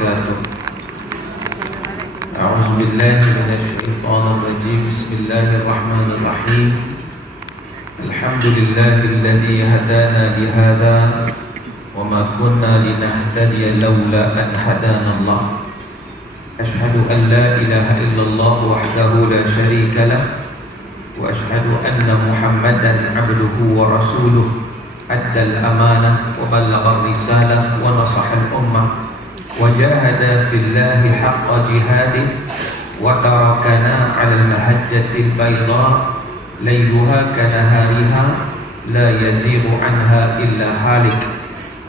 وبركاته. أعوذ بالله من الشيطان الرجيم. بسم الله الرحمن الرحيم. الحمد لله الذي هدانا لهذا وما كنا لنهتدي لولا أن هدانا الله. أشهد أن لا إله إلا الله وحده لا شريك له، وأشهد أن محمدا عبده ورسوله، أدى الأمانة وبلغ الرسالة ونصح الأمة وجاهد في الله حق جهاده وتركنا على المحجة البيضاء ليلها كنهارها لا يزيغ عنها إلا هالك.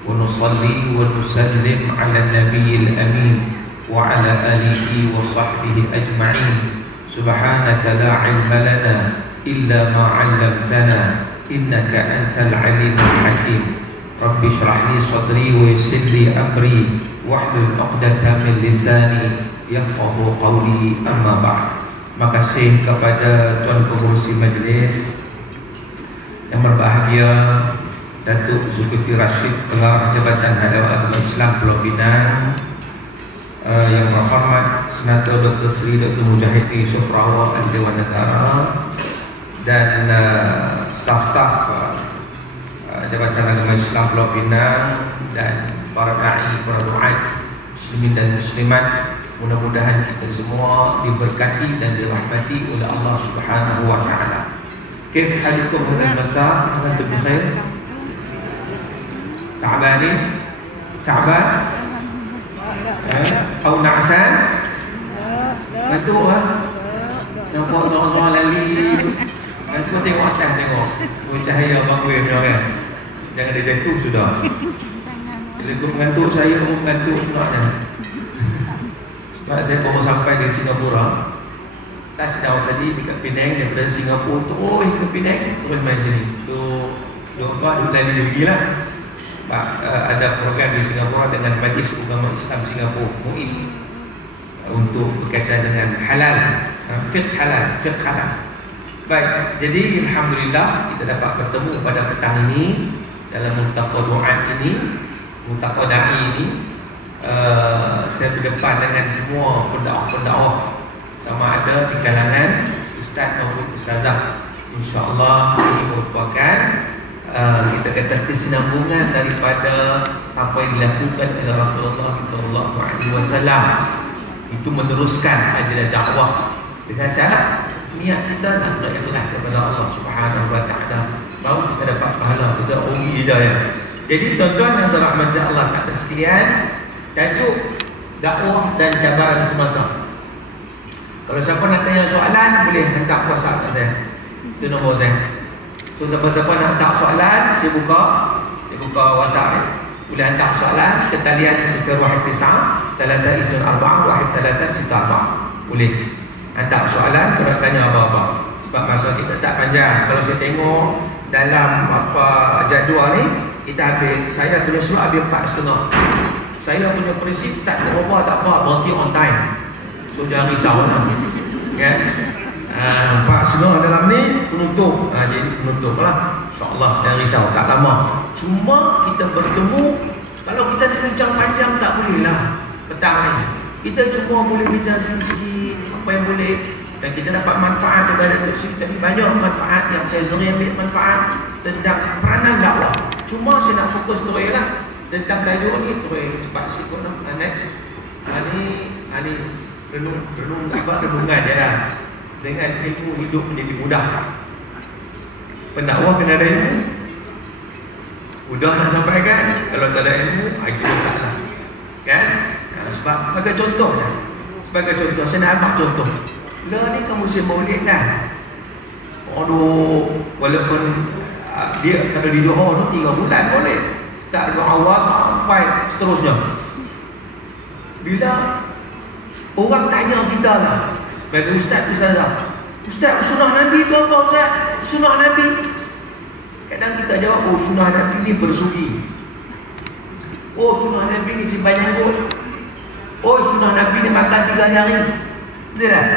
ونصلي ونسلم على النبي الأمين وعلى آله وصحبه أجمعين. سبحانك لا علم لنا إلا ما علمتنا إنك أنت العليم الحكيم. رب اشرح لي صدري ويسر لي أمري واحلل عقدة من لساني يفقه قولي. أما بعد. Makasih kepada Tuan Pengerusi Majlis yang berbahagia, Datuk Zulkifli Rashid, Pengarah Jabatan Hadapan Agama Islam Pulau Pinang, yang berhormat Senator Dr. Sri Dr. Mujahid Yusof Rawah Ahli Dewan Negara, dan staf-staf Jabatan Agama Islam Pulau Pinang, dan para da'i, para du'at muslimin dan muslimat. Mudah-mudahan kita semua diberkati dan dirahmati oleh Allah Subhanahu wa taala. Kaif halikum hadal masa? Antum bikhair? Ta'bani? Ta'ban? Atau na'san? Ngantuk ha? Nampak seorang-seorang lali. Nanti kau tengok atas, tengok cahaya bangun dia kan. Jangan dia jatuh sudah. Bila kau mengantuk, saya pun mengantuk sebenarnya. Sebab saya baru sampai di Singapura, touchdown tadi dekat Penang, daripada Singapura terus ke Penang, terus main sini. Dua lali lagi lah. Sebab ada program di Singapura dengan Majlis Ulama Islam Singapura, MUIS, untuk berkaitan dengan halal, fiqh halal. Baik, jadi alhamdulillah kita dapat bertemu pada petang ini dalam multaqa du'at ini, multaqa da'i ini. Saya berdepan dengan semua pendakwah, sama ada di kalangan ustaz maupun ustazah. InsyaAllah ini merupakan kita kata kesinambungan daripada apa yang dilakukan oleh Rasulullah SAW. Itu meneruskan ajaran dakwah dengan syarat niat kita nak ikhlas kepada Allah Subhanahu wa taala, baru kita dapat pahala, kita rugi hidayah. Jadi tuan-tuan dan rahmat Allah tak sekalian, tajuk dakwah dan cabaran semasa. Kalau siapa nak tanya soalan, boleh hantar WhatsApp kat saya. Itu nombor saya. So siapa-siapa nak hantar soalan, saya buka WhatsApp. Boleh hantar soalan ke talian 019 314 1364. Boleh hantar soalan kalau nak tanya apa-apa. Sebab masa kita tak panjang. Kalau saya tengok dalam apa jadual ni, kita habis, saya punya surat habis 4.30. Saya punya prinsip start berubah tak apa, berhenti on time. So jangan risau lah. Kan? 4.30 dalam ni penutup. Jadi penutup lah. InsyaAllah jangan risau, tak lama. Cuma kita bertemu, kalau kita nak bincang panjang tak boleh lah petang ni. Kita cuma boleh bincang sikit-sikit apa yang boleh, dan kita dapat manfaat daripada tersebut. Tapi banyak manfaat yang saya sering ambil manfaat tentang peranan dakwah. Cuma saya nak fokus tu lah tentang tajuk ni, terus cepat sikit lah. Next. Ini renungan je lah. Dengan ilmu hidup menjadi mudah. Pendakwah kena ada ilmu. Mudah nak sampaikan. Kalau tak ada ilmu, itu masalah. Kan? Sebab sebagai contoh dah. Sebagai contoh, saya nak ambil contoh. Lah ni kan musim maulid kan. Aduh, walaupun dia kalau di Johor tu 3 bulan boleh. Start dari awal sampai seterusnya. Bila orang tanya kita lah, sebagai ustazah, Ustaz, sunnah Nabi tu apa Ustaz? Sunnah Nabi. Kadang kita jawab, oh sunnah Nabi ni bersugi. Oh sunnah Nabi ni simpan janggut. Oh sunnah Nabi ni makan 3 hari. Betul tak?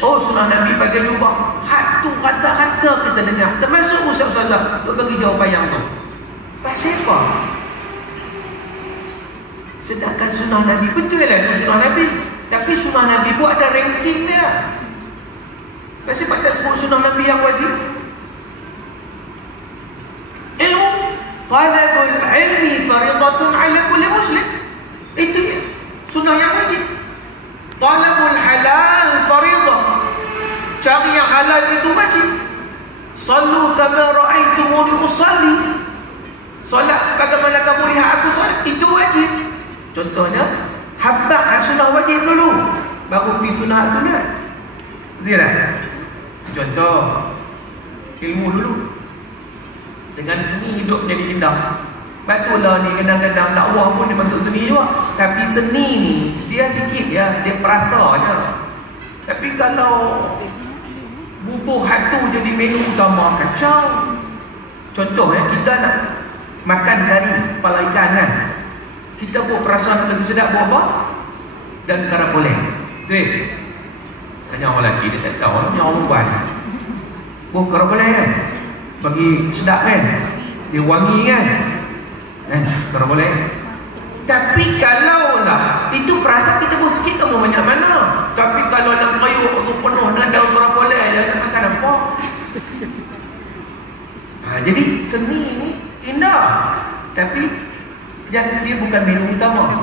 Oh sunnah Nabi pakai jubah. Had tu kata-kata kita dengar. Termasuk Ustaz Sallallahu untuk bagi jawapan yang tu. Pasal apa? Sedangkan sunnah Nabi, betul lah itu sunnah Nabi, tapi sunnah Nabi pun ada ranking dia. Kenapa tak sebut sunnah Nabi yang wajib? Ilmu, talabul ilmi faridatun ala kulli muslim. Itu ya, sunnah yang wajib. Talabul halal faridah, cari yang halal itu wajib. Sallu kama ra'aitumuni usalli, solat sebagaimana kamu lihat aku solat, itu wajib. Contohnya, habaq sunnah wajib dulu, baru pergi sunat-sunat. Zilah. Contoh, ilmu dulu. Dengan seni hidup jadi indah. Betullah ni kadang-kadang dakwah pun dia masuk seni juga. Tapi seni ni, dia sikit ya, dia perasa je. Tapi kalau bubuh hatu jadi menu utama, kacau. Contoh ya, kita nak makan kari kepala ikan kan, kita buat perasaan lagi sedap buat apa? Dan cara boleh. Betul? Tanya orang lelaki, dia tak tahu orang orang buat ni. Buat cara boleh kan, bagi sedap kan, dia wangi kan, cara boleh. Tapi kalau lah itu perasaan kita buat sikit, kamu banyak mana. Tapi kalau nak kayuh tu penuh dengan daun cara boleh, dia nak makan apa? Jadi seni ni indah, tapi yang dia bukan menu utama.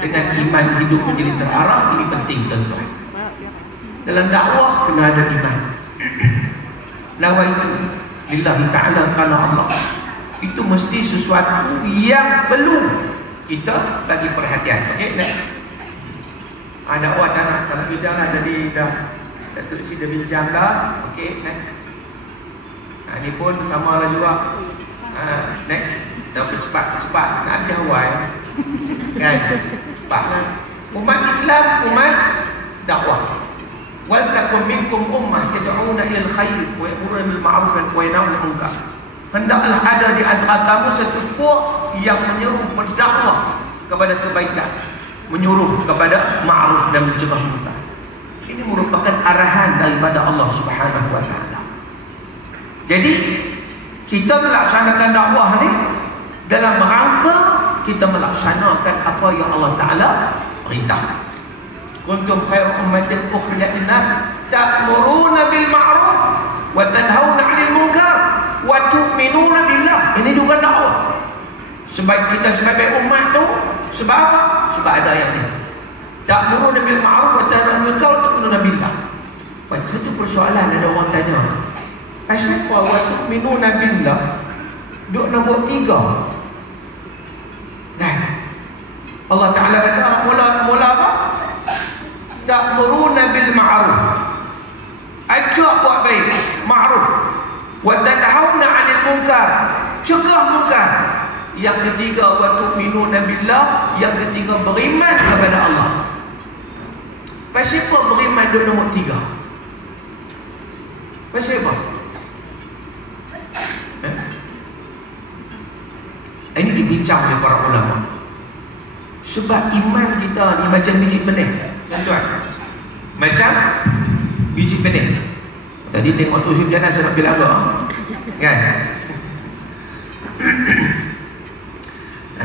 Dengan iman hidup menjadi terarah, ini penting tuan-tuan. Dalam dakwah kena ada iman. Nawaitu lillahi ta'ala kana Allah. Itu mesti sesuatu yang perlu kita bagi perhatian. Okey, next. Dakwah tak nak bincang lah, jadi dah Datuk Si dah bincang dah. Okey, next. Ini pun sama lah juga. Next. Tapi cepat-cepat nak habis awal kan, cepatlah. Umat Islam, umat dakwah. Wal takum minkum ummah yad'una ila al-khair wa ya'muruna bil ma'ruf wa yanhauna 'anil munkar. Hendaklah ada di antara kamu satu puak yang menyuruh berdakwah kepada kebaikan, menyuruh kepada ma'ruf dan mencegah munkar. Ini merupakan arahan daripada Allah Subhanahu wa taala. Jadi kita melaksanakan dakwah ni dalam rangka kita melaksanakan apa yang Allah Ta'ala perintah. Kuntum khairu ummatin ukhrijat lin-nas ta'muruna bil ma'ruf wa tanhauna 'anil munkar wa tu'minuna billah. Ini juga dakwah. Sebab kita sebagai umat tu, sebab apa? Sebab ada ayat ni. Ta'muruna bil ma'ruf wa tanhauna 'anil munkar wa tu'minuna billah. Baik, satu persoalan ada orang tanya. Asyfa wa tu'minuna billah. Duk nombor 3. Allah Ta'ala kata mula apa? Ta'muruna bil ma'ruf, ajak buat baik, ma'ruf, wa tanhauna 'anil munkar, cegah munkar. Yang ketiga wa tu'minuna billah, yang ketiga beriman kepada Allah. Pasal apa beriman duk nombor 3? Pasal apa? Ini dibincang oleh para ulama. Sebab iman kita ni macam biji benih, tuan-tuan. Macam biji benih. Tadi tengok tu berjalan saya ambil apa? Kan?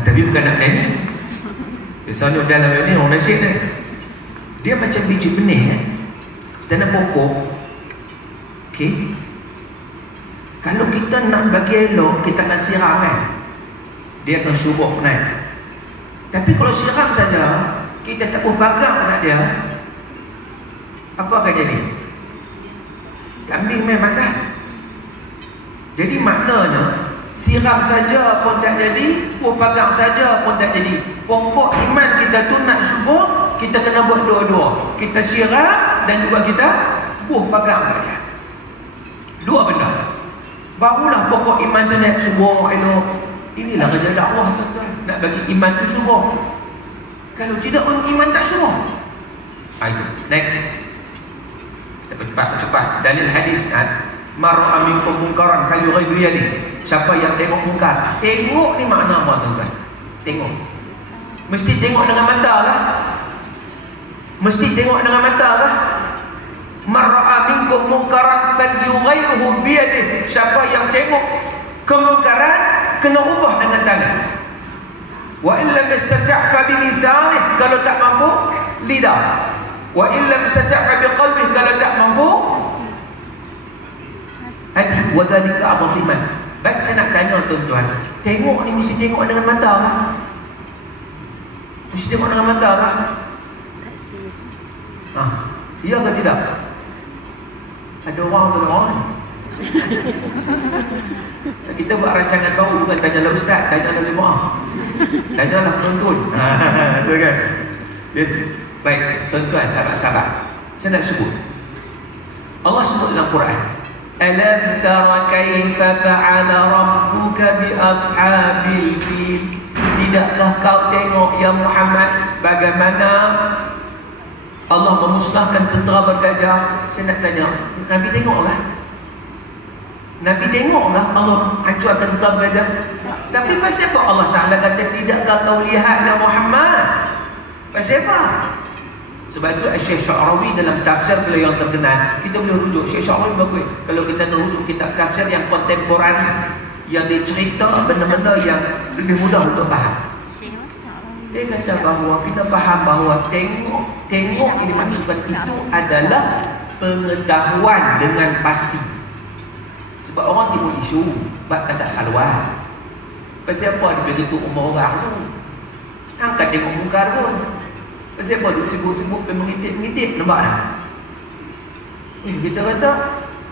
Tapi bukan nak nyanyi. Biasanya dalam ni orang nasi ni, dia macam biji benih. Tanam pokok. Okey. Kalau kita nak bagi elok, kita akan siram kan? Dia akan subur naik. Tapi kalau siram saja, kita tak berbagang kat dia, apa akan jadi? Kambing main makan. Jadi maknanya, siram saja pun tak jadi, berbagang saja pun tak jadi. Pokok iman kita tu nak subur, kita kena buat dua-dua. Kita siram dan juga kita berbagang kat dia. Dua benda. Barulah pokok iman tu nak subur elok. Inilah kerja dakwah tuan-tuan. Nak bagi iman tu subur. Kalau tidak, iman tak subur. Itu. Next. Cepat. Dalil hadis kan. Mar'a minkum munkaran falyughayyir bi yadihi. Siapa yang tengok mungkar. Tengok ni makna apa tuan-tuan? Tengok. Mesti tengok dengan mata lah. Mesti tengok dengan mata lah. Mar'a minkum munkaran falyughayyirhu bi yadihi. Siapa yang tengok kemungkaran, kena ubah dengan tangan. Wa illam yastati' fa bi lisanih, kalau tak mampu lidah. Wa illam yastati' fa bi qalbih, kalau tak mampu hati. Wa dzalika adhafu iman. Baik, saya nak tanya tuan-tuan, tengok ni mesti tengok dengan mata kan? Mesti tengok dengan mata kan? Iya ke tidak? Ada orang tu orang. Kita buat rancangan baru, bukan tanyalah ustaz, tanyalah jemaah, tanyalah penonton. Tu kan? Yes. Baik, tuan-tuan, sahabat-sahabat, saya nak sebut. Allah sebut dalam Quran, alam tara kaifa fa'ala rabbuka bi ashabil fil. Tidakkah kau tengok ya Muhammad bagaimana Allah memusnahkan tentera bergajah? Saya nak tanya, Nabi tengoklah? Nabi tengoklah Allah hancurkan tentera bergajah? Tapi pasal apa Allah Ta'ala kata tidakkah kau lihat ya Muhammad? Pasal apa? Sebab itu Syekh Sya'rawi dalam tafsir beliau yang terkenal, kita boleh rujuk Syekh Sya'rawi bagus. Kalau kita nak rujuk kitab tafsir yang kontemporari, yang dicerita benda-benda yang lebih mudah untuk faham. Dia kata bahawa kita faham bahawa tengok ini maksudkan itu adalah pengetahuan dengan pasti. Sebab orang timbul isu bab tak ada khalwat. Pasal apa dia boleh ketuk umur orang tu? Angkat tengok mungkar pun. Pasal apa duk sibuk-sibuk pergi mengitit-mengitit, nampak tak? Kita kata,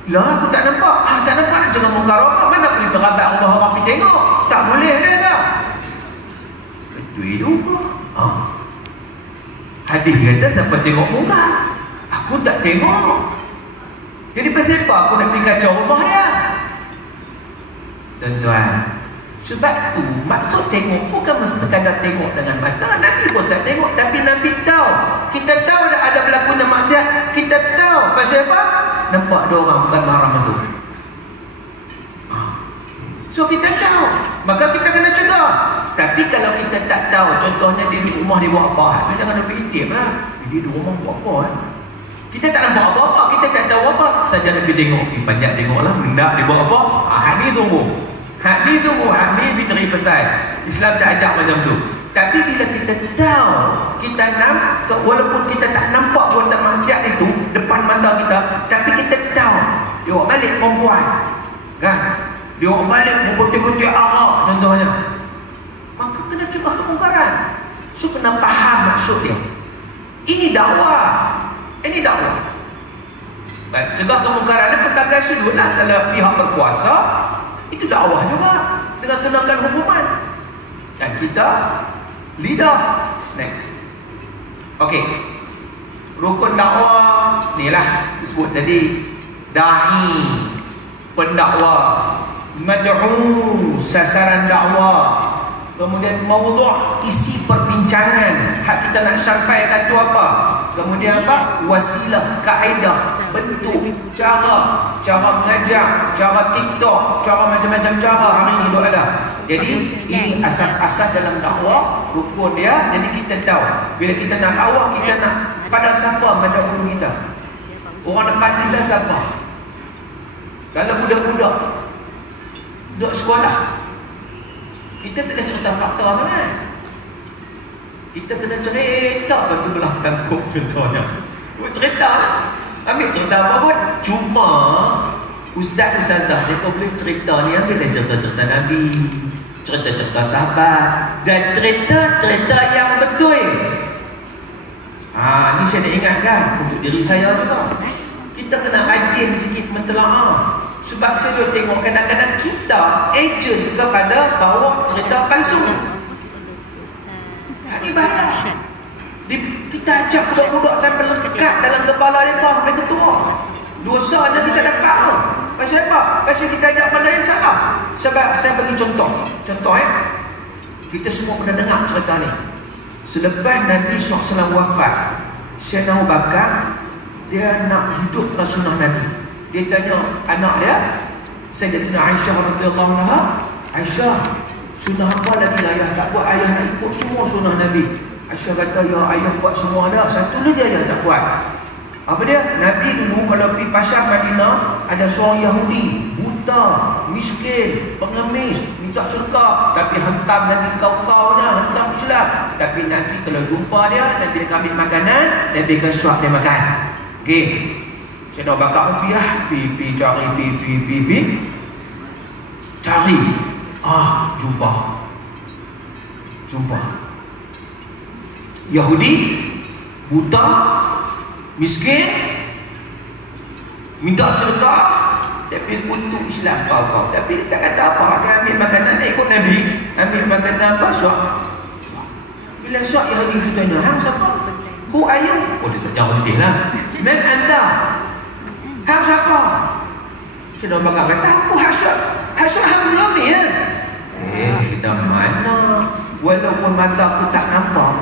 lah aku tak nampak. Tak nampak nak jangan mungkar orang. Mana boleh berabat rumah orang pergi tengok? Tak boleh dia kata. Betul juga. Hadis kata siapa tengok mungkar, aku tak tengok. Jadi pasal apa aku nak pergi kacau rumah dia? Tuan-tuan, sebab tu maksud tengok bukan mesti sekadar tengok dengan mata. Nabi pun tak tengok, tapi Nabi tahu. Kita tahu dah ada berlakunya maksiat, kita tahu. Pasal apa? Nampak dua orang bukan marah masuk. So kita tahu, maka kita kena cegah. Tapi kalau kita tak tahu, contohnya di rumah dia buat apa, tu jangan lebih intip lah. Dia di rumah buat apa kan? Kita tak nampak apa-apa, kita tak tahu apa, saja Nabi tengok. Panjat tengoklah, mendak dia buat apa. Hadis tunggu. Hadis tunggu, hadis dia cari pesan. Islam tak ajak macam tu. Tapi bila kita tahu, kita nampak, walaupun kita tak nampak buatan maksiat itu depan mata kita, tapi kita tahu dia orang balik perempuan kan, dia orang balik berputih-putih arak contohnya, maka kena cegah kemungkaran. So kena faham maksud dia. Ini dakwah. Ini dakwah. Baik, cegah kemungkaran dia pelbagai sudut lah. Kalau pihak berkuasa, itu dakwah juga dengan kenakan hukuman. Dan kita lidah. Next. Okey. Rukun dakwah ni lah disebut tadi. Da'i, pendakwah, mad'u, sasaran dakwah, kemudian maudhu', isi perbincangan, hak kita nak sampaikan tu apa, kemudian apa, wasilah, kaedah, bentuk, cara mengajar, cara TikTok, cara macam-macam cara hari ni duk ada. Jadi ini asas-asas dalam dakwah, rukun dia. Jadi kita tahu bila kita nak dakwah, kita nak pada siapa mad'u kita, orang depan kita siapa. Kalau budak-budak duduk sekolah, kita tak ada cerita fakta kan? Kita kena cerita batu belah tangkup contohnya. Cerita ambil cerita apa pun. Cuma ustaz-ustazah dia boleh cerita ni, ambil cerita-cerita Nabi, cerita-cerita sahabat, dan cerita-cerita yang betul. Ni saya nak ingatkan untuk diri saya juga. Kita kena rajin sikit mentelaah. Sebab saya tengok kadang-kadang kita agent kepada bawa cerita palsu. Ini bahaya. Kita ajak budak-budak sampai lekat dalam kepala mereka sampai ketua. Dosanya kita dapat. Pasal apa? Pasal kita ajak benda yang salah. Sebab saya bagi contoh. Kita semua pernah dengar cerita ni. Selepas Nabi SAW wafat, Sayyidina Abu Bakar, dia nak hidupkan sunnah Nabi. Dia tanya anak dia, Sayyidatina Aisyah radhiyallahu anha, Aisyah, sunnah apa lagi ayah tak buat? Ayah nak ikut semua sunnah Nabi. Aisyah kata, ya ayah buat semua dah, satu lagi ayah tak buat. Apa dia? Nabi dulu kalau pergi pasar Madinah, ada seorang Yahudi, buta, miskin, pengemis, minta syurga, tapi hentam Nabi kau-kaunya, hentam Islam. Tapi Nabi kalau jumpa dia, Nabi akan ambil makanan, Nabi akan suap dia makan. Okey. Saya nak bakar pi cari cari. Jumpa. Yahudi buta, miskin, minta sedekah, tapi kutuk Islam kau. Tapi dia tak kata apa. Dia ambil makanan, dia ikut Nabi. Ambil makanan apa? Suap. Bila suap, Yahudi tu tanya, hang siapa? Who are you? Oh, dia tak jawab betul lah. Man anta? Hang siapa? Saya dah bakar kata, aku Hasyat hang belum ni ya? Kita mana? Walaupun mata aku tak nampak,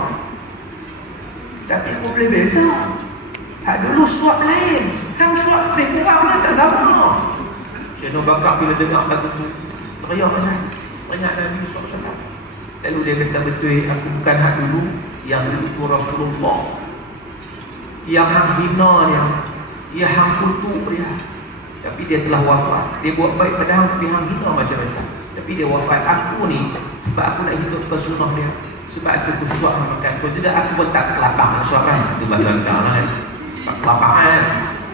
tapi aku boleh beza. Hak dulu suap lain, hang suap lebih kurang dia tak sama. Saya nak bakar bila dengar lagu tu, teriak Nabi SAW. Lalu dia kata, betul, aku bukan hak dulu. Yang dulu tu Rasulullah, yang hang hina dia, yang hang kutuk dia, tapi dia telah wafat. Dia buat baik pada hang, tapi hang hina macam mana. Tapi dia wafat. Aku ni sebab aku nak hidupkan sunnah dia, sebab aku bersuap makan. Kalau tidak aku pun tak kelapang nak suap kan. Itu bahasa kita lah kan, tak kelapang kan.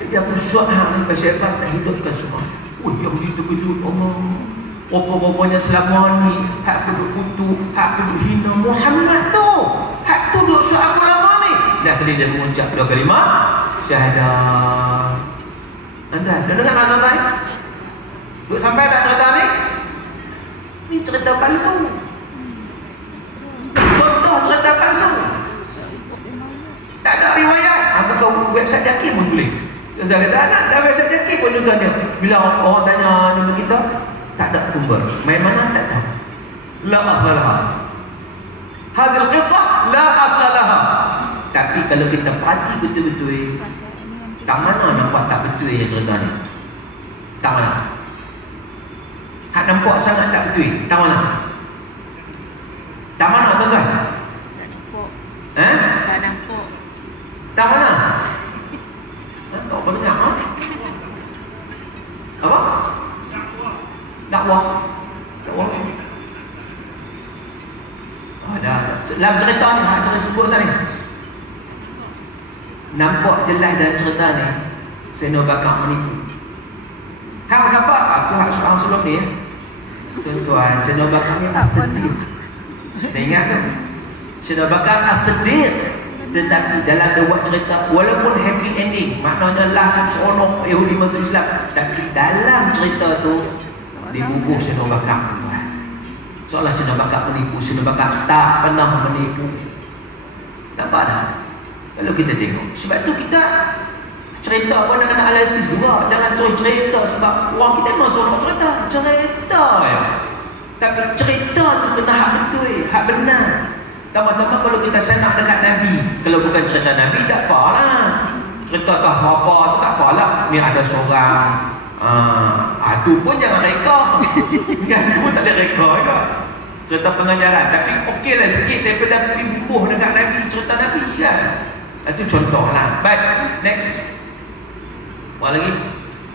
Jadi aku suap hang ni pasal apa? Nak hidupkan sunnah. Yahudi terkejut. Allah, apa-apanya selama ni hak aku duk kutuk, hak aku duk hina Muhammad tu, hak tu duk suap aku lama ni. Dah kali dia mengucap dua kalimah syahadah. Anda dah dengar nak cerita ni? Duk sampai tak cerita ni? Ni cerita palsu. Contoh cerita palsu. Tak ada riwayat. Aku tahu website Jakim pun tulis. Saya kata dah website Jakim pun tulis dia. Bila orang tanya nama kita, tak ada sumber. Main mana tak tahu. La asla laha. Hadhihi al-qissah la asla laha. Tapi kalau kita perhati betul-betul, tak mana nampak tak betul yang cerita ni? Tak mana? Hak nampak sangat tak betul. Tak mana? Tak mana tuan-tuan? Tak nampak. Tak nampak. Tak mana? Kau apa dengar? Apa? Dakwah. Dah. Dalam cerita ni, hak cerita sebut tadi, nampak jelas dalam cerita ni Sayyidina Bakar menipu. Hang siapa? Aku hak seorang sebelum ni ya. Tuan-tuan, Sayyidina Bakar ni as-siddiq. Dah ingat tu? Sayyidina Bakar as-siddiq. Tetapi dalam dia buat cerita, walaupun happy ending, maknanya last seronok Yahudi masuk Islam, tapi dalam cerita tu dibubuh Sayyidina Bakar, tuan. Seolah Sayyidina Bakar menipu. Sayyidina Bakar tak pernah menipu. Nampak tak? Kalau kita tengok, sebab tu kita cerita pun nak analisis juga. Jangan terus cerita sebab orang kita memang suruh cerita ya. Tapi cerita tu kena hak betul, hak benar. Tama-tama kalau kita sanak dekat Nabi, kalau bukan cerita Nabi tak apalah. Cerita tak apa tu tak apalah. Ni ada seorang tu pun jangan reka. Yang tu pun tak ada reka juga. Cerita pengajaran, tapi okeylah sikit daripada pergi bubuh dekat Nabi, cerita Nabi kan. Itu contoh lah. Baik, next. Apa lagi?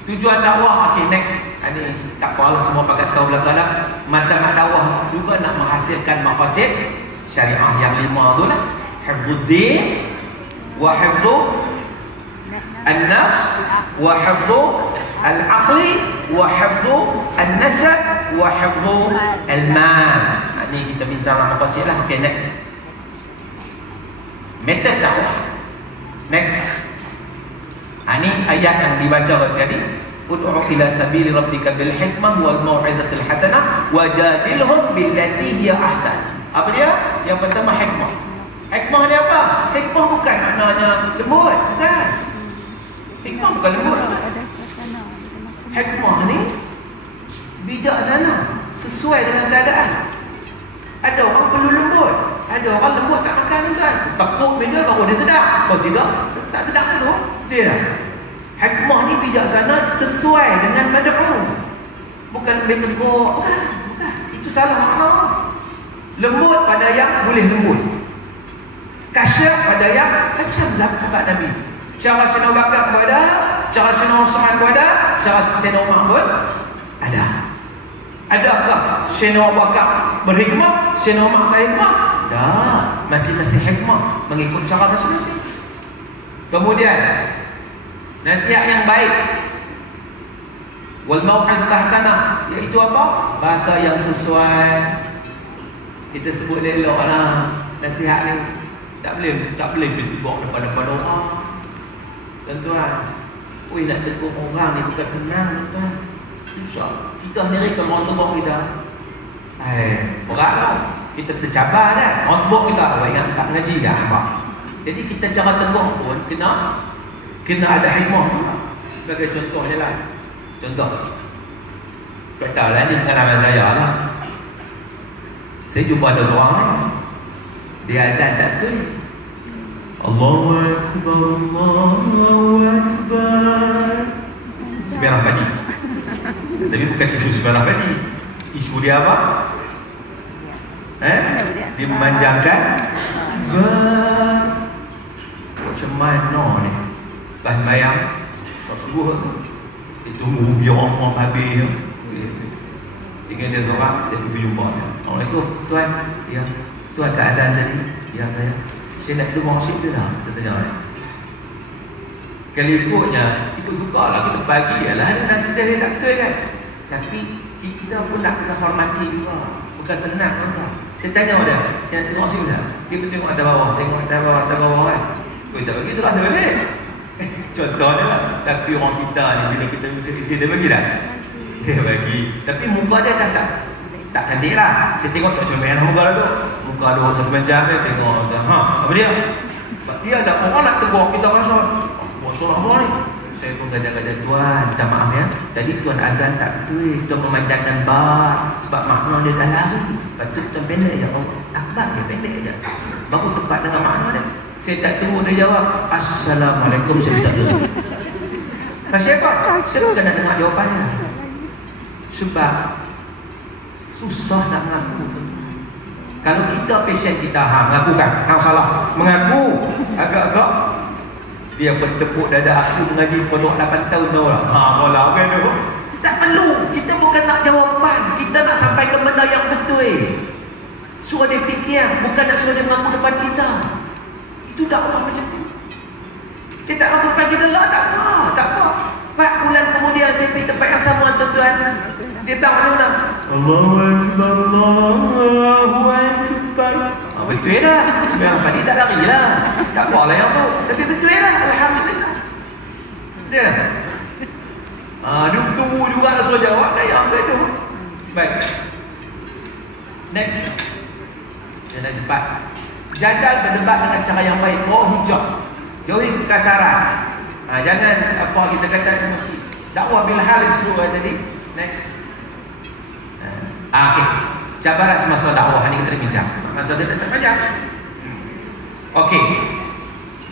Tujuan dakwah. Okay, next. Ini tak apalah, semua pakat tahu belakang dah. Masalah dakwah juga nak menghasilkan maqasid syariah yang 5 tu lah. Hifzuddin wa hifzu an-nafs wa hifzu al-aqli wa hifzu an-nasab wa hifzu al-mal. Ini kita bincang lah maqasid lah. Okay, next. Metode dakwah. Next. Ini ayat yang dibaca tadi. Ud'u ila sabili rabbika bil hikmah wal mau'izatil hasanah wajadilhum billati hiya ahsan. Apa dia? Yang pertama hikmah. Hikmah dia apa? Hikmah bukan maknanya lembut, bukan. Hikmah bukan lembut. Hikmah ni bijaksana, sesuai dengan keadaan. Ada orang perlu lembut, ada orang lembut tak makan kan. Tekuk meja baru dia sedap. Kalau tidak, tak sedap itu. Betul tak? Hikmah ni bijaksana sesuai dengan mad'u. Bukan lebih teguk, bukan. Itu salah makna. Lembut pada yang boleh lembut. Kasyaf pada yang macam sahabat Nabi. Cara Sayyidina Bakar pun ada, cara Sayyidina Uthman pun ada, cara Sayyidina Umar pun ada. Adakah Sayyidina Abu Bakar berhikmah, Sayyidina Umar tak hikmah? Tak, masing-masing hikmah mengikut cara masing-masing. Kemudian nasihat yang baik, wal mau'izah hasanah, iaitu apa? Bahasa yang sesuai. Kita sebut elok lah nasihat ni. Tak boleh bertubuk depan-depan orang. Tuan-tuan, nak tegur orang ni bukan senang, tuan. Susah. Kita sendiri kalau orang tegur kita, berat tau. Kita tercabar kan. Orang tegur kita, awak ingat tak mengaji kan? Jadi kita cara tegur pun kena ada hikmah juga. Sebagai contoh je lah. Contoh, tak tahu lah ni pengalaman saya lah. Saya jumpa ada orang ni, dia azan tak betul. Allahu Akbar, Allahu Akbar. Semerah padi. Tapi bukan isu semerah padi. Isu dia apa? Dia memanjangkan macam mana ni? Lepas mayang subuh tu, saya tunggu biar orang habis. Tinggal dia seorang, saya pergi jumpa dia. Orang itu, tuan, ya, tuan tak ada tadi. Ya saya nak tunggu maksud dia dah. Saya tanya dia. Kalau ikutnya, ikut suka lah, kita bagi lah. Nasi dia tak betul kan. Tapi kita pun nak kena hormati juga. Bukan senang kan. Saya tanya dia, saya nak tengok sini tak? Dia pun tengok atas bawah, atas bawah kan. Kau tak bagi, suruh saya bagi. Contohnya lah. Tapi orang kita ni, bila kita minta izin, dia bagi tak? Dia bagi. Tapi muka dia dah tak cantik lah. Saya tengok tak comel lah muka dia tu. Muka ada orang satu macam dia tengok. Apa dia? Dia ada orang nak tegur kita rasa. Masalah apa ni? Saya pun kadang-kadang, tuan, minta maaf ya. Tadi tuan azan tak betul. Tuan memanjangkan bar. Sebab makna dia dah lari. Patut tuan pendek je. Akbar dia pendek je. Baru tepat dengan makna dia. Saya tak tunggu dia jawab Assalamualaikum, saya tak tunggu. Pasal apa? Saya bukan nak dengar jawapannya. Sebab susah nak mengaku. Kalau kita passion kita mengaku kan, salah. Mengaku agak-agak dia bertepuk dada, aku mengaji pondok 8 tahun dah lah. Malah kan tu. Tak perlu. Kita bukan nak jawapan. Kita nak sampaikan benda yang betul. Suruh dia fikir, bukan nak suruh dia mengaku depan kita. Itu dakwah macam tu. Dia tak mengaku depan kita lah, tak apa. 4 bulan kemudian saya pergi tempat yang sama, tuan-tuan. Dia bang mana? Allahu Akbar, Allahu Akbar. Betul dah. Sebenarnya padi tak lari lah. Tak apalah yang tu. Tapi betul dah. Alhamdulillah. Dia dia tunggu juga nak suruh jawab. Dah yang tu. Baik. Next. Dia nak cepat. Jadal berdebat dengan cara yang baik. Hujah. Jauhi kekasaran. Jangan apa kita kata emosi. Dakwah bil hal disebut tadi. Next. Okey. Cabaran semasa dakwah ni kita bincang. Masa dia tak panjang. Okey.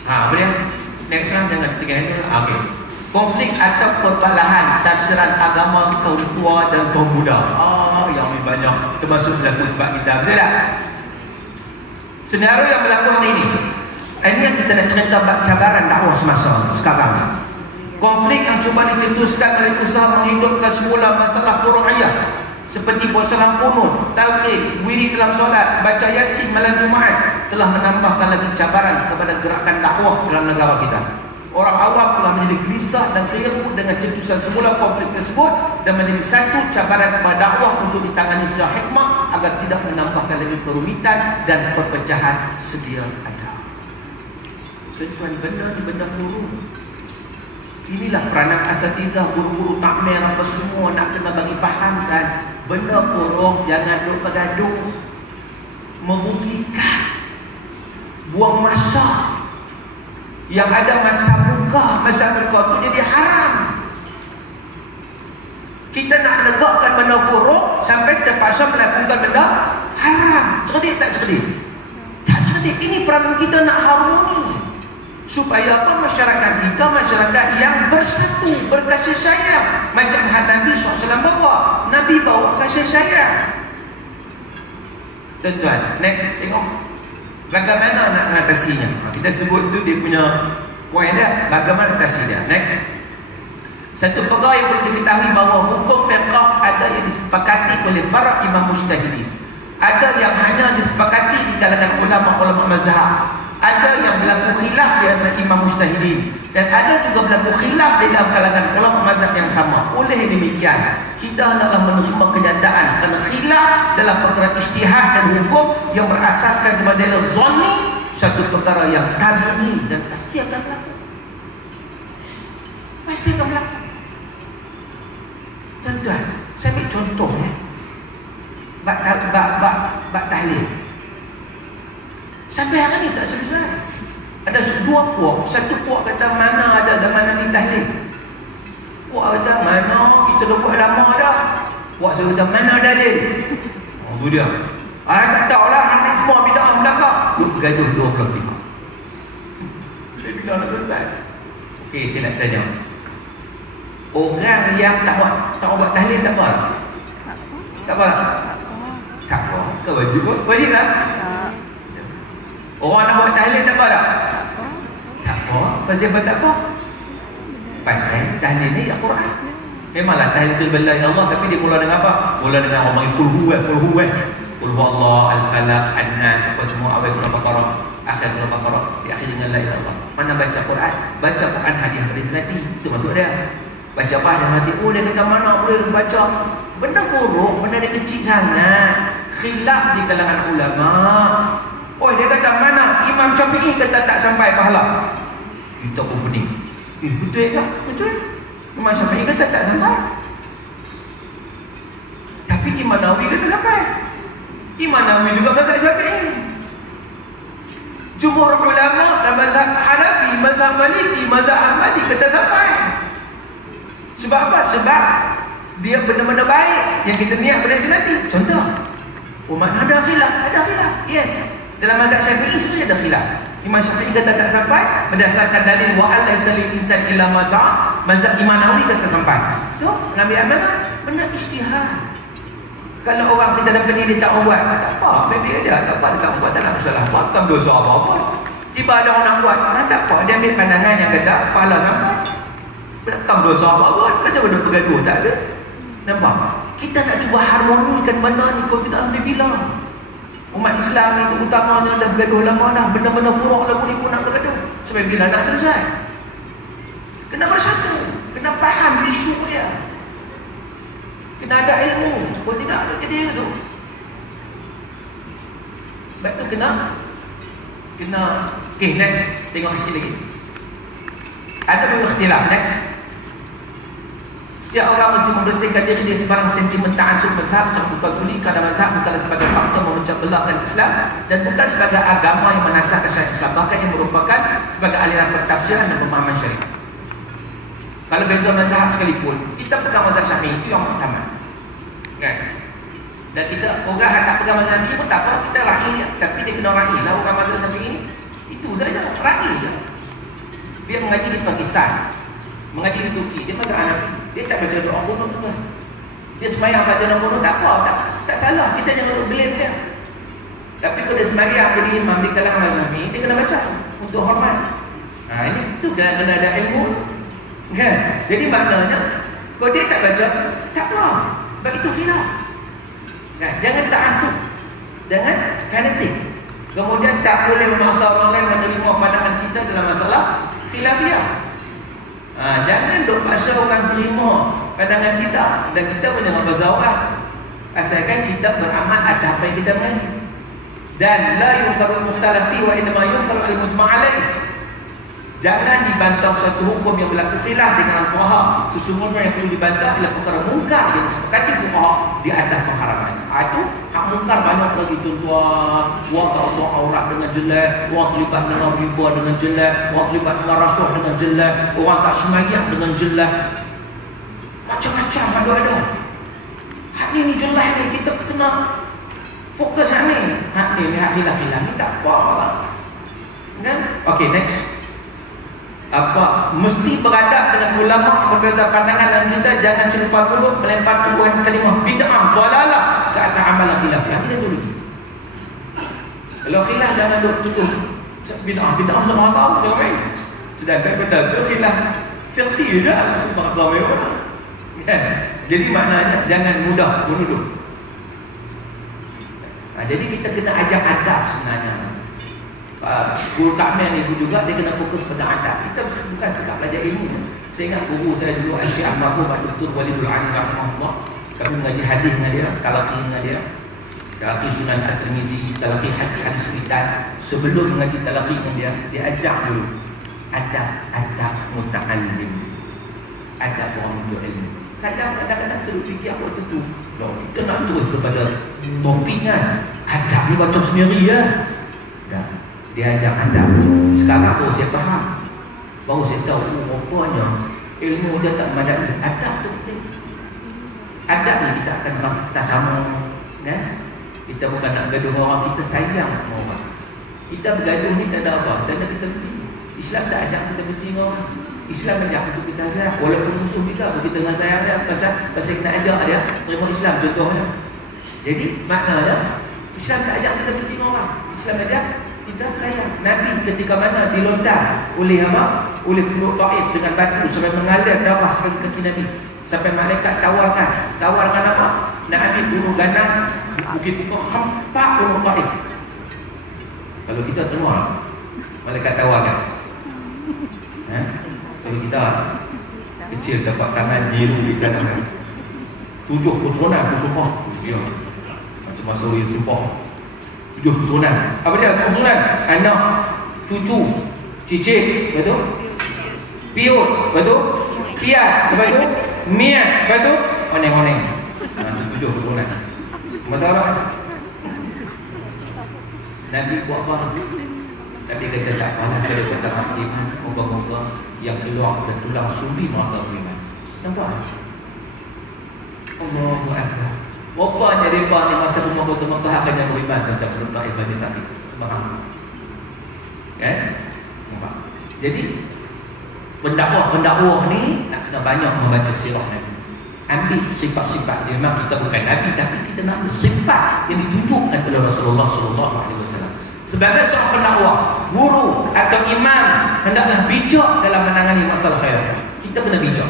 Boleh. Next lah dengan tiga itu. Okey. Konflik atau perbalahan tafsiran agama kaum tua dan kaum muda. Yang lebih banyak termasuk berlaku tempat kita. Betul tak? Senario yang berlaku hari ini. Ini yang kita nak cerita bab cabaran dakwah semasa sekarang. Konflik yang cuba dicetuskan oleh usaha menghidupkan semula masalah furu'iyah seperti puasa dalam kunut, talqin, wirid dalam solat, baca yasin malam Jumaat telah menambahkan lagi cabaran kepada gerakan dakwah dalam negara kita. Orang awam telah menjadi gelisah dan keliru dengan cetusan semula konflik tersebut dan menjadi satu cabaran kepada dakwah untuk ditangani secara hikmah agar tidak menambahkan lagi kerumitan dan perpecahan sedia ada. Tuan-tuan, benda furu. Inilah peranan asatizah, guru-guru takmir apa semua nak kena bagi fahamkan. Benda buruk jangan duk bergaduh, merugikan, buang masa. Yang ada masa muka tu jadi haram. Kita nak negakkan benda buruk sampai terpaksa melakukan benda haram. Cerdik tak cerdik? Tak cerdik. Ini peranan kita nak harmoni. Supaya apa? Masyarakat kita masyarakat yang bersatu, berkasih sayang. Macam Nabi SAW bawa. Nabi bawa kasih sayang. Tuan-tuan, next tengok. Bagaimana nak mengatasinya? Kita sebut tu dia punya poin dia. Bagaimana atasi dia? Next. Satu perkara yang perlu diketahui bahawa hukum fiqh ada yang disepakati oleh para imam mujtahidin. Ada yang hanya disepakati di kalangan ulama-ulama mazhab. Ada yang berlaku khilaf di antara imam mujtahidin. Dan ada juga berlaku khilaf dalam kalangan ulama mazhab yang sama. Oleh demikian, kita hendaklah menerima kenyataan kerana khilaf dalam perkara ijtihad dan hukum yang berasaskan kepada dalil zanni, satu perkara yang tabi'i dan pasti akan berlaku. Pasti akan berlaku. Tuan-tuan, saya ambil contoh bab tahlil. Sampai hari ni tak selesai. Ada dua puak. Satu puak kata mana ada zaman Nabi tahlil. Puak kata mana kita dah buat lama dah. Puak saya kata mana dalil. Oh tu dia. Tak tahulah ni semua bid'ah belakang. Duk bergaduh dua belah pihak. Bila nak selesai. Okey, saya nak tanya. Orang yang tak buat tahlil tak apa? Tak apa? Tak apa. Kau wajib pun? Wajib lah. Orang nak buat tahlil tak apa tak? Tak apa. Pasal apa tak apa? Pasal tahlil ni Al-Quran. Memanglah tahlil tu bela Allah, tapi dia mula dengan apa? Mula dengan orang yang kulhu. Kulhu Allah, Al-Falaq, An-Nas, apa semua, awal surah Baqarah, akhir surah Baqarah, di akhir dengan la ilaha illallah. Mana baca Quran? Baca Quran hadiah hadis nanti. Itu maksud dia. Baca apa hadiah nanti? Oh, dia kata mana boleh baca? Benda furuk, benda dia kecil sangat. Khilaf di kalangan ulama. Oh, dia kata mana? Imam Syafi'i kata tak sampai pahala. Kita pun pening. Betul ke? Betul. Imam Syafi'i kata tak sampai. Tapi Imam Nawawi kata sampai. Imam Nawawi juga mazhab Syafi'i. Jumhur ulama dan mazhab Hanafi, mazhab Maliki, mazhab Ahmadi kata sampai. Sebab apa? Sebab dia benar-benar baik yang kita niat pada nanti. Contoh, umat ada khilaf, yes. Dalam mazhab Syafi'i sebenarnya ada khilaf. Imam Syafi'i kata tak sampai berdasarkan dalil wa alaysa lil insan illa ma sa'a. Mazhab Imam Nawawi kata sampai. So, mengambil mana? Benar ijtihad. Kalau orang kita dapat dia tak buat, tak apa, maybe dia tak apa, dia tak buat, tak ada masalah. Bukan dosa apa pun. Tiba ada orang nak buat, tak apa, dia ambil pandangan yang kata pahala sampai. Bukan dosa apa pun. Kenapa benda bergaduh? Tak ada. Nampak? Kita nak cuba harmonikan benda ni. Kau tidak sampai bila umat Islam ni terutamanya dah bergaduh lama dah. Benda-benda furuk lagu ni pun nak bergaduh. Sampai bila nak selesai? Kena bersatu. Kena faham isu dia. Kena ada ilmu. Kalau tidak ada jadi tu. Baik tu kena. Okay, next. Tengok sikit lagi. Ada beberapa ikhtilaf. Next. Setiap orang mesti membersihkan diri dia sebarang sentimen ta'assub mazhab macam bukan tuli kerana mazhab bukanlah sebagai faktor memecah belahkan Islam dan bukan sebagai agama yang menasahkan syariat Islam, bahkan yang merupakan sebagai aliran pentafsiran dan pemahaman syariat. Kalau beza mazhab sekalipun, kita pegang mazhab Syafi'i itu yang pertama. Kan? Dan kita orang yang tak pegang mazhab Syafi'i pun tak apa, kita raih dia, tapi dia kena raih lah orang mazhab Syafi'i. Itu saja, raih je. Dia mengaji di Pakistan, mengaji di Turki, dia mazhab Hanafi. Dia tak baca doa kunut tu lah. Dia semayang tak ada doa kunut, tak apa, tak salah. Kita jangan blame dia. Tapi kalau dia semayang jadi imam di kalangan mazhab ni, dia kena baca untuk hormat. Ini tu kena ada ilmu. Kan? Jadi maknanya kalau dia tak baca, tak apa. Sebab itu khilaf. Kan? Jangan ta'assub. Jangan fanatik. Kemudian tak boleh memaksa orang lain menerima pandangan kita dalam masalah khilafiyah. Jangan duk paksa orang terima pandangan kita dan kita pun jangan berzawat. Asalkan kita beramal atas apa yang kita mengaji. Dan la yunkarul mukhtalafi wa inma yunkarul al-mujma' alaih. Jangan dibantah satu hukum yang berlaku khilaf dengan fuqaha. Sesungguhnya yang perlu dibantah adalah perkara mungkar yang disepakati fuqaha di atas pengharaman. Itu hak mungkar banyak lagi tuan-tuan. Orang tak tuang aurat dengan jelek, orang terlibat dengan riba dengan jelek, orang terlibat dengan rasuah dengan jelek, orang tak sembahyang dengan jelek. Macam-macam ada. Hak ni jelek ni kita kena fokus hak ni. Hak ni hak khilaf-khilaf ni tak apa lah. Kan? Okay, next. Mesti beradab dengan ulama yang berbeza pandangan dan kita jangan celupa mulut melempar tuduhan kalimah bid'ah dalalah ke atas amalan khilaf. Habis itu lagi. Kalau khilaf jangan tuduh bid'ah sama tahu jangan main. Sedangkan benda tu khilaf 50 je sebab ramai orang. Kan? Jadi maknanya jangan mudah menuduh. Jadi kita kena ajar adab sebenarnya. Guru takmir ni juga dia kena fokus pada adab. Kita bukan setakat belajar ilmu. Saya ingat guru saya dulu Syekh Al-Marhum Dr. Walidul Ali rahimahullah. Kami mengaji hadis dengan dia, talaqi dengan dia. Talaqi Sunan At-Tirmizi, talaqi hadis Witan. Sebelum mengaji talaqi dengan dia, dia ajar dulu adab muta'allim. Adab orang untuk ilmu. Saya kadang-kadang selalu fikir apa tu. Loh, kita nak terus kepada topik kan. Adab ni baca sendiri ya. Dah. Dia ajar adab. Sekarang baru saya faham. Baru saya tahu rupanya ilmu dia tak memadai. Adab tu penting. Adab ni kita akan rasa kita sama, kan? Kita bukan nak gaduh orang, kita sayang semua orang. Kita bergaduh ni tak ada apa, tak ada kita benci. Islam tak ajak kita benci dengan orang. Islam ajak untuk kita sayang. Walaupun musuh kita, kita dengan sayang dia pasal kita ajak dia terima Islam contohnya. Jadi maknanya Islam tak ajak kita benci dengan orang. Islam ajak kita sayang. Nabi ketika mana dilontar oleh apa? Oleh penduduk Taif dengan batu sampai mengalir darah sampai kaki Nabi. Sampai malaikat tawarkan apa? Nak ambil bunuh ganang, bukit buka hampak bunuh Taif. Kalau kita terima, malaikat tawarkan. Kalau kita kecil dapat tangan biru di tangan 7 keturunan aku sumpah. Ya. Macam masa orang sumpah 7 keturunan. Apa dia keturunan? Anak, cucu, cicit, betul? Piut, betul? Piat, betul? Miat, betul? Oneng-oneng. 7 keturunan. Betul tak? Nabi buat apa? Tapi kata tak apalah kalau kata nak beriman, moga-moga yang keluar dan tulang sumbi mereka beriman. Nampak? Allahu Akbar. Rupanya mereka ni masa rumah kota Mekah akhirnya beriman tentang perintah ibadah tadi. Subhanallah. Kan? Nampak? Jadi pendakwah ni nak kena banyak membaca sirah Nabi. Ambil sifat-sifat dia. Memang kita bukan Nabi, tapi kita nak ambil sifat yang ditunjukkan oleh Rasulullah SAW. Sebagai seorang pendakwah, guru atau imam, hendaklah bijak dalam menangani masalah khilafah. Kita kena bijak.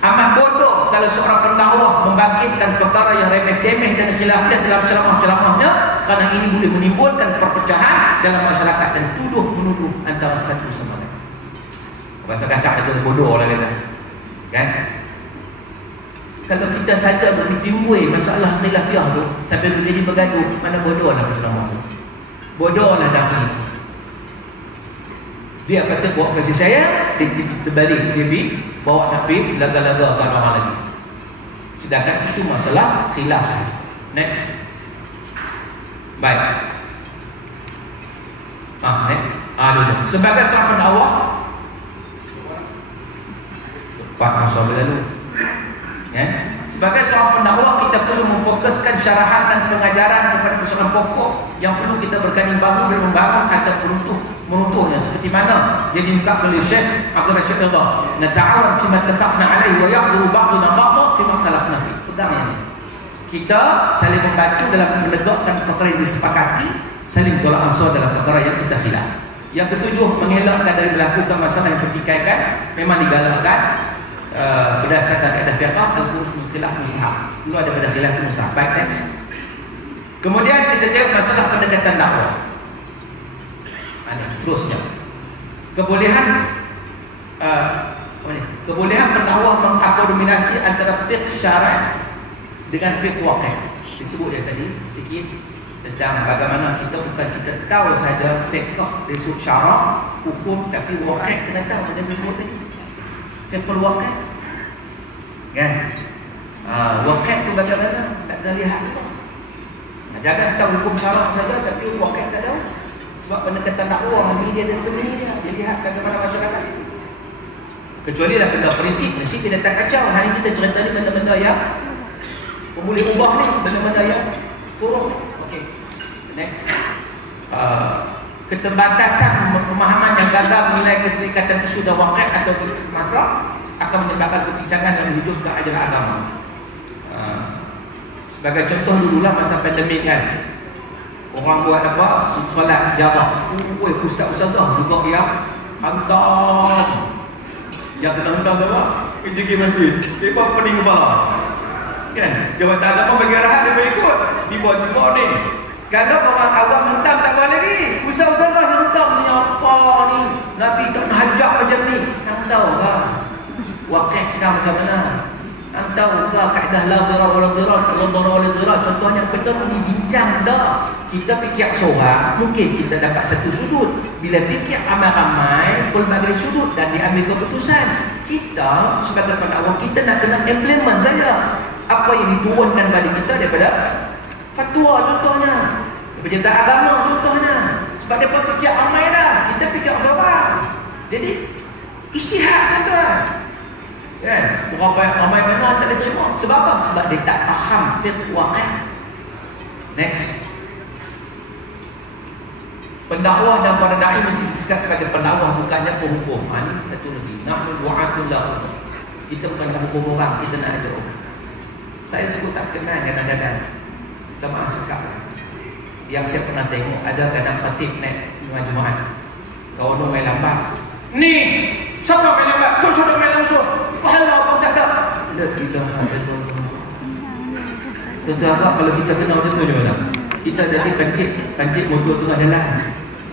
Amat bodoh kalau seorang pendakwah membangkitkan perkara yang remeh-temeh dan khilafah dalam ceramah-ceramahnya, kerana ini boleh menimbulkan perpecahan dalam masyarakat dan tuduh-menuduh antara satu sama lain. Bahasa kasar itu bodoh lah kata. Kan? Kalau kita saja bertimbul masalah khilafah tu sampai terjadi bergaduh, mana bodohlah ceramah tu. Bodohlah dai. Dia kata buat kasih saya, dia terbalik dia pergi bawa nak pergi laga-lagakan orang lagi. Sedangkan itu masalah khilaf saja. Next. Baik. Next. Sebagai seorang pendakwah, cepat masa berlalu. Sebagai seorang pendakwah, kita perlu memfokuskan syarahan dan pengajaran kepada persoalan pokok yang perlu kita berganding bahu dan membangun atau meruntuhnya, seperti mana yang diungkapkan oleh Syekh Abdul Rashid Ridha. Nata'awan fi ma ittafaqna alaihi wa ya'dhuru ba'duna ba'dhan fi ma ikhtalafna fi. Pegang ini. Kita saling membantu dalam menegakkan perkara yang disepakati, saling tolak ansur dalam perkara yang kita khilaf. Yang ketujuh, mengelakkan dari melakukan masalah yang pertikaikan, memang digalakkan berdasarkan kaedah fiqh al-khuluf min khilaf mustahab. Dulu ada pada khilaf itu mustahab. Baik, next. Kemudian kita tengok masalah pendekatan dakwah. Seterusnya, kebolehan pendakwah mengakomodirasi antara fiqh syar'i dengan fiqh waqi'. Disebut dia tadi sikit tentang bagaimana kita bukan kita tahu saja fiqh dari sudut syarak hukum, tapi waqi' kena tahu macam saya sebut tadi. Fiqh waqi'. Kan? Waqi' tu bagaimana? Tak ada lihat. Jangan tahu hukum syarak saja tapi waqi' tak tahu. Sebab pendekatan dakwah ni dia ada sendiri dia. Dia lihat bagaimana masyarakat itu. Kecuali lah benda prinsip tidak tak kacau. Hari kita cerita ni benda-benda yang boleh ubah ni, benda-benda yang furuk. Okey. Next. Keterbatasan pemahaman yang gagal menilai keterikatan isu dan waqi' atau krisis masalah akan menyebabkan kebincangan dan menghidupkan ajaran agama. Sebagai contoh dululah masa pandemik kan. Orang buat apa? Solat jarak. Ustaz-ustazah juga yang hantar Yang kena hutang tu apa? Pergi masjid. Dia buat pening kepala. Kan? Jabatan agama bagi arahan dia ikut. Tiba-tiba ni. Kalau orang awam hentam tak boleh lagi. Usaha-usaha hentam ni apa ni? Nabi tak nak hajak macam ni. Hang tahu ke? Wakil sekarang macam mana? Hang tahu ke kaedah la dharar wala dhirar? La dharar wala dhirar. Contohnya benda tu dibincang dah. Kita fikir seorang, mungkin kita dapat satu sudut. Bila fikir ramai-ramai, pelbagai sudut dan diambil keputusan. Kita sebagai pendakwa, kita nak kena implement saja apa yang diturunkan pada kita daripada fatwa contohnya, daripada agama contohnya. Sebab dia fikir ramai dah, kita fikir seorang. Jadi ijtihad tuan. Kan? Berapa ramai mana tak boleh terima. Sebab apa? Sebab dia tak faham fiqh waqi'. Next. Pendakwah dan para dai mesti disekat sebagai pendakwah, bukannya penghukum. Ini satu lagi. Nahnu du'atul la. Kita bukan nak hukum orang, kita nak ajar orang. Saya sebut tak kenal kadang-kadang. Minta maaf cakap. Yang saya pernah tengok ada kadang khatib naik Jumaat. Kawan orang main lambat. Ni, siapa main lambat? Tu sudah main langsung. Pahala pun tak ada. La ilaha illallah. Tentu agak kalau kita kenal dia tu mana? Kita jadi pancit motor tengah jalan.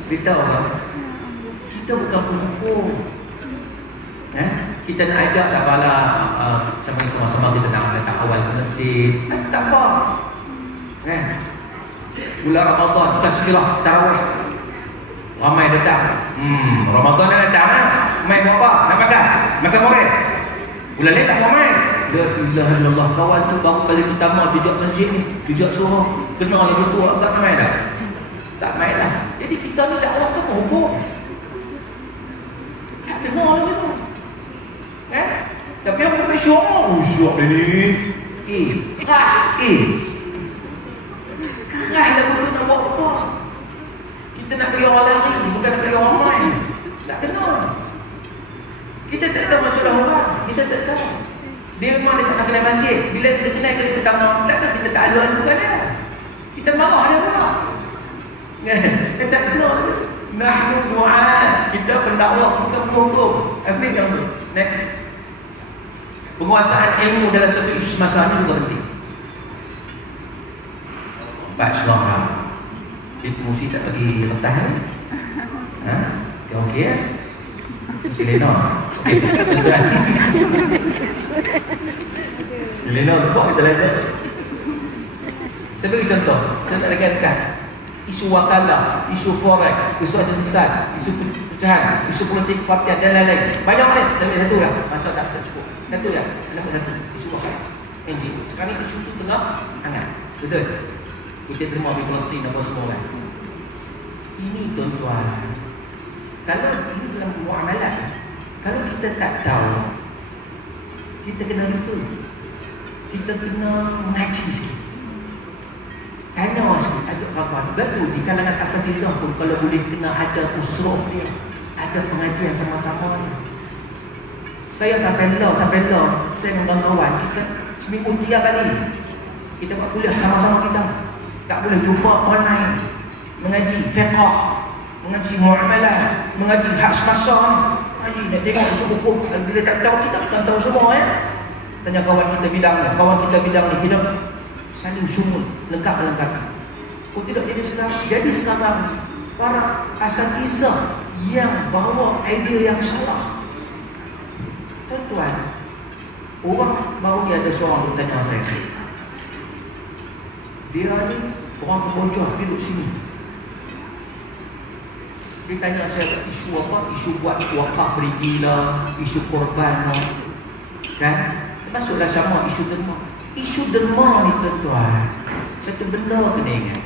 Beritahu apa? Kita bukan penghukum. Kita nak ajak tak apalah, sama-sama kita nak datang awal ke masjid. Tak apa. Bulan Ramadan, tazkirah, tarawih. Ramai datang. Ramadan dah datang lah. Main buat apa? Nak makan? Makan moreh. Bulan lain tak mau main. La ilaha illallah. Kawan tu baru kali pertama jejak masjid ni, jejak suruh. Kenal lagi tu, tak main dah. Tak main dah. Jadi kita ni dakwah tu menghukum. Tak kenal lagi tu. Tapi apa kata syok? Syok dia ni. Kerah dah betul nak buat apa. Kita nak bagi orang lari, bukan nak bagi orang main. Tak kenal. Kita tak tahu masalah orang. Kita tak tahu. Dia memang dia tak nak kenal masjid. Bila dia kenal kali pertama, takkan kita tak alu-alukan dia. Kita marah dia pula. Dia tak kenal dia. Nahnu du'a. Kita pendakwah, bukan penghukum. Ambil yang tu. Next. Penguasaan ilmu dalam satu isu masalah ini juga penting. Pak suara. Dia pengusi tak bagi retah ni. Dia okey ya? Si Lena. Okey, tuan. Lena buat kita belajar. Sebagai contoh, saya nak rekan-rekan isu wakalah, isu forex, isu asas, isu pecahan, isu politik parti dan lain-lain. Banyak mana? Saya ambil satu lah. Masa tak cukup. Satu ya, nombor satu. Isu wakalah. NGO. Sekarang isu tu tengah hangat. Betul? Kita terima di Palestin apa semua kan. Ini tuan-tuan. Kalau ini dalam muamalah, kalau kita tak tahu, kita kena review. Kita kena mengaji sikit. Tanya sikit, ada kawan. Betul, di kalangan asatizah pun kalau boleh kena ada usrah dia, ada pengajian sama-sama. Saya sampai lah, saya dengan kawan kita seminggu 3 kali kita buat kuliah sama-sama kita. Tak boleh jumpa online, mengaji fiqh, mengaji muamalah, mengaji hak semasa, mengaji nak tengok isu hukum. Bila tak tahu kita bukan tahu semua Tanya kawan kita bidang ni, kita saling sumul, lengkap. Oh tidak, jadi sekarang para asatizah yang bawa idea yang salah. Tuan-tuan, orang baru ni ada seorang bertanya saya. Dia ni orang kebocor duduk sini. Dia tanya saya isu apa? Isu buat wakaf berigilah, isu korban kan? Termasuklah sama isu derma. Isu derma ni tuan-tuan, satu benda kena ingat.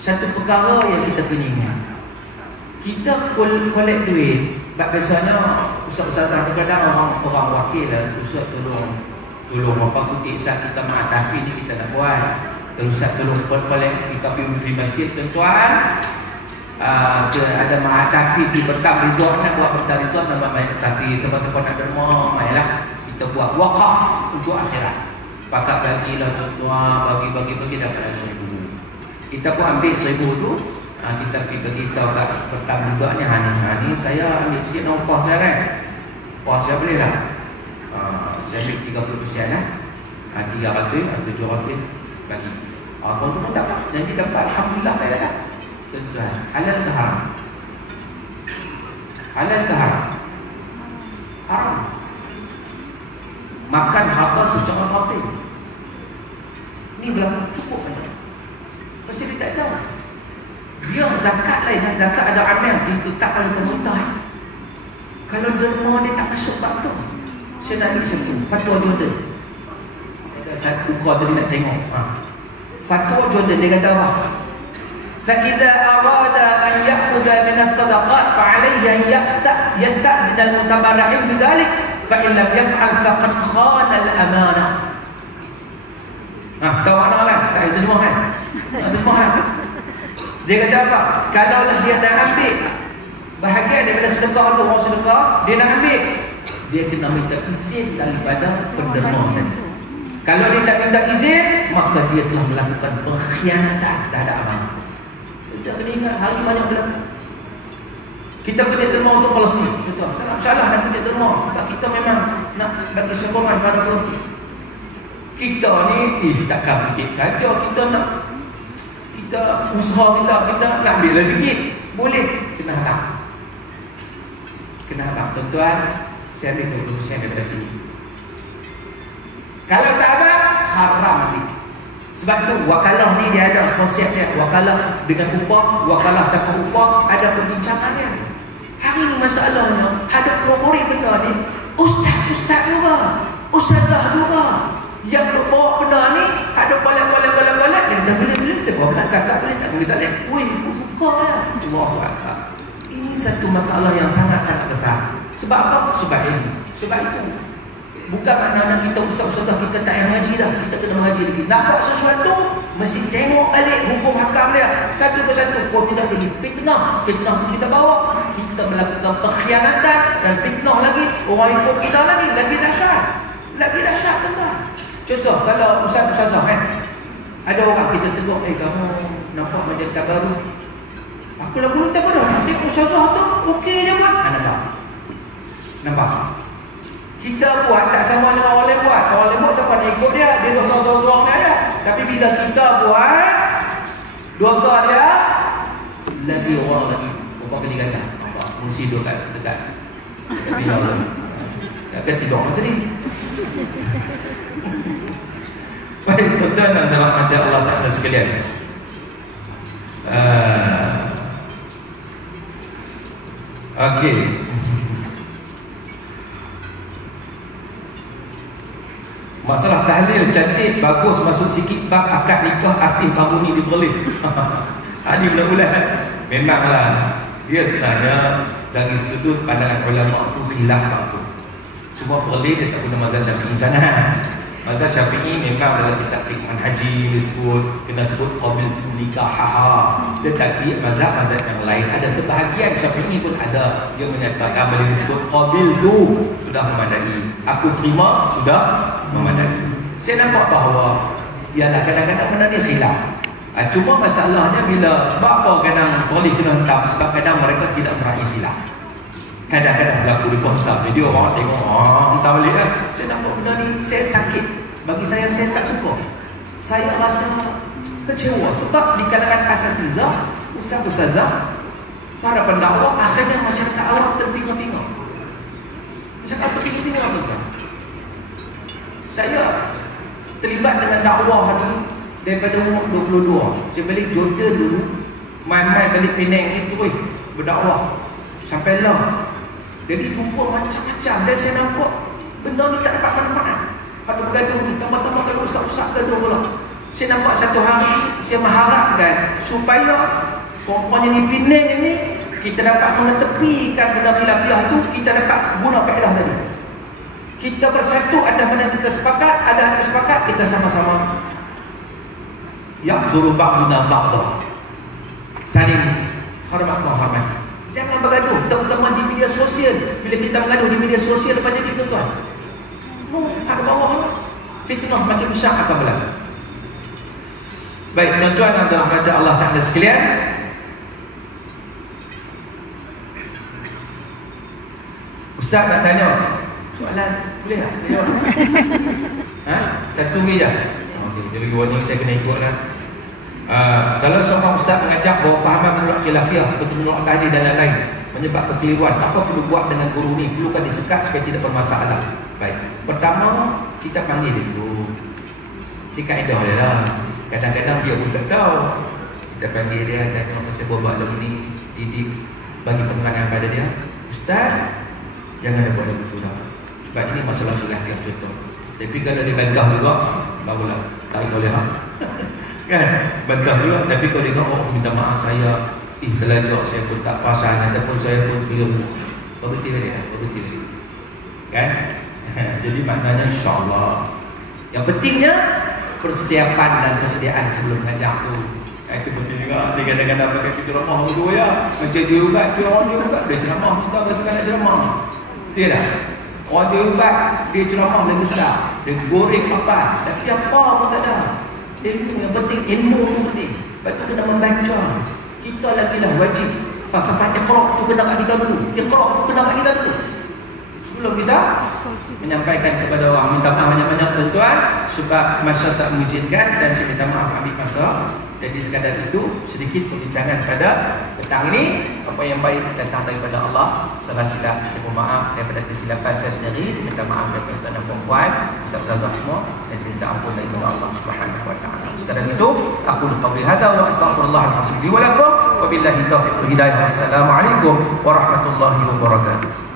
Satu perkara yang kita kena ingat. Kita collect duit. Biasanya ustaz-ustaz kadang-kadang orang wakil lah, ustaz tolong apa kutip saat kita mengatapi ni kita nak buat. Terus tolong collect kita pergi masjid tuan-tuan. Ada mengatapi di bertam rizal nak buat bertam rizal nak main tapi sebab nak derma mainlah kita buat wakaf untuk akhirat. Pakat bagilah tuan-tuan, bagi dapat 1,000. Kita pun ambil 1,000 tu, Kita pergi beritahu kat pertama juga ni, ni saya ambil sikit nama POS saya kan. POS saya boleh tak? Saya ambil 30% lah. 300 atau 700 bagi. Kalau tu pun tak apa. Jadi dapat alhamdulillah bayar dah. Tuan-tuan, halal ke haram? Halal ke haram? Haram. Makan harta secara batil. Ni berlaku cukup banyak. Pasti dia tak tahu. Dia zakat lain, zakat ada amal ditetapkan oleh pemerintah. Kalau derma dia tak masuk bab tu. Saya nak ambil satu fatwa Jordan. Ada satu kau tadi nak tengok. Fatwa Jordan dia kata apa? Fa idza arada an ya'khudha min as-sadaqat fa alayhi an yasta'din al-mutabarri'in bidzalik fa in lam yaf'al faqad khana al-amanah. Tahu makna kan? Tak ada terjemah kan? Tak terjemah kan? Dia kata apa? Kalau dia nak ambil bahagian daripada sedekah tu, orang sedekah, dia nak ambil, dia kena minta izin daripada penderma tadi. Kalau dia tak minta izin, maka dia telah melakukan pengkhianatan terhadap amanah. Kita kena ingat, hari banyak berlaku. Kita kutip derma untuk Palestin, betul. Tak ada masalah nak kutip derma. Sebab kita memang nak bagi sokongan pada Palestin. Kita ni, takkan kutip saja. Kita usaha kita nak ambil lah sikit. Boleh, kena harap. Kena harap. Tuan-tuan, saya ambil 20% daripada sini. Kalau tak abang, haram ambil. Sebab tu wakalah ni dia ada konsepnya. Wakalah dengan upah, wakalah tanpa upah, ada perbincangannya. Hari ni masalahnya, ada pelopori benda ni, ustaz juga, ustazah juga. Yang nak bawa benda ni, ada kolek, dia kata boleh, kita bawa belah kakak boleh tak? Kita lihat, weh, aku suka ya. Allahuakbar. Ini satu masalah yang sangat-sangat besar. Sebab apa? Sebab ini. Sebab itu. Bukan maknanya kita ustaz-ustazah kita tak payah mengaji dah. Kita kena mengaji lagi. Nak buat sesuatu, mesti tengok balik hukum hakam dia. Satu persatu. Kalau tidak jadi fitnah. Fitnah tu kita bawa. Kita melakukan pengkhianatan dan fitnah lagi. Orang ikut kita lagi. Lagi dahsyat. Lagi dahsyat tuan. Contoh, kalau ustaz-ustazah kan, ada orang kita tegur, kamu nampak macam tabarus. Aku lagu tak tabarus. Tapi ustazah tu okey je buat. Nampak? Kita buat tak sama dengan orang lain buat. Orang lain buat siapa nak ikut dia? Dia dosa-dosa dia ada. Tapi bila kita buat, dosa dia lagi orang lagi berapa kali ganda. Nampak? Mesti dekat bila lagi. Akan tidur tadi. Baik, tuan-tuan dan rahmat Allah Ta'ala sekalian. Okey. Masalah tahlil cantik, bagus, masuk sikit bab akad nikah artis baru ni di Berlin. Ini bulan-bulan. Memanglah dia sebenarnya dari sudut pandangan ulama tu khilaf bab tu. Cuma Berlin dia tak guna mazhab Syafi'i sana. Mazhab Syafi'i memang dalam kitab fiqh manhaji disebut, kena sebut qabil nikahaha. Tetapi mazhab-mazhab yang lain ada sebahagian Syafi'i pun ada yang menyatakan bila disebut qabil tu sudah memadai. Aku terima sudah memadai. Saya nampak bahawa ialah kadang-kadang benda ni khilaf. Cuma masalahnya bila sebab apa kadang boleh kena hentam, sebab kadang mereka tidak meraih khilaf. Kadang-kadang berlaku di poster. Jadi orang tengok, entah balik kan. Saya nampak benda ni, saya sakit. Bagi saya tak suka. Saya rasa kecewa. Sebab di kalangan asatizah, ustaz-ustazah, para pendakwa, akhirnya masyarakat awam terpinga-pinga. Masyarakat terpinga-pinga betul. Saya terlibat dengan dakwah ni daripada umur 22. Saya balik Jordan dulu, main-main balik Penang ni terus berdakwah sampai lah. Jadi jumpa macam-macam dan saya nampak benda ni tak dapat manfaat. Ada bergaduh ni, tambah-tambah kalau usap-usap gaduh pula. Saya nampak satu hari saya mengharapkan supaya perempuan yang Penang ni kita dapat mengetepikan benda khilafiah tu, kita dapat guna kaedah tadi. Kita bersatu atas benda kita sepakat, ada tak sepakat, kita sama-sama ya'zuru ba'duna ba'dah. Saling hormat menghormati. Jangan bergaduh, terutama di media sosial. Bila kita mengaduh di media sosial, lepas jadi tuan-tuan, ada bawah fitnah makin besar akan berlaku. Baik, tuan-tuan dan rahmat Allah Ta'ala sekalian, Ustaz nak tanya soalan, boleh tak? Satu lagi je. Okey, dia bagi warning, saya kena ikut lah. Kalau seorang ustaz mengajak bahawa pahaman menolak khilafiyah seperti menolak tadi dan lain-lain menyebab kekeliruan, apa perlu buat dengan guru ni? Perlukan disekat supaya tidak bermasalah. Baik, pertama kita panggil dia dulu. Dia kaedah dia lah. Kadang-kadang dia pun tak tahu. Kita panggil dia, tanya pasal buat lagu ni, didik, bagi penerangan pada dia. Ustaz, jangan dia buat lagu tu dah, sebab ini masalah khilafiyah contoh. Tapi kalau dia bantah juga, barulah tak boleh kan, bantah juga. Tapi kalau dia kata, minta maaf saya terlajak, saya pun tak perasan, ataupun saya pun keliru, berhenti dia, berhenti dia, kan? Jadi maknanya insyaAllah. Yang pentingnya persiapan dan persediaan sebelum mengajar tu. Itu penting juga. Dia kadang-kadang pakai ceramah tu ya, macam dia ubat, dia ceramah, kita rasa nak ceramah. Tidak. Orang dia ubat, dia ceramah lagi susah. Dia goreng apa, tapi apa pun tak ada. Yang penting ilmu tu penting. Lepas tu kena membaca. Kita lagi lah wajib. Falsafah Iqra' tu kena kat kita dulu. Iqra' tu kena kat kita dulu. Sebelum kita menyampaikan kepada orang, minta maaf banyak-banyak tuan-tuan, sebab masa tak mengizinkan dan saya minta maaf ambil masa. Jadi sekadar itu sedikit perbincangan pada petang ini. Apa yang baik datang daripada Allah. Salah silap saya mohon maaf daripada kesilapan saya sendiri. Saya minta maaf daripada tuan dan perempuan, sahabat-sahabat semua, dan saya minta ampun daripada Allah Subhanahu wa taala. Sekadar itu aku qawli hadza wa astaghfirullahalazim li wa lakum wa billahi taufiq wal hidayah. Wassalamualaikum warahmatullahi wabarakatuh.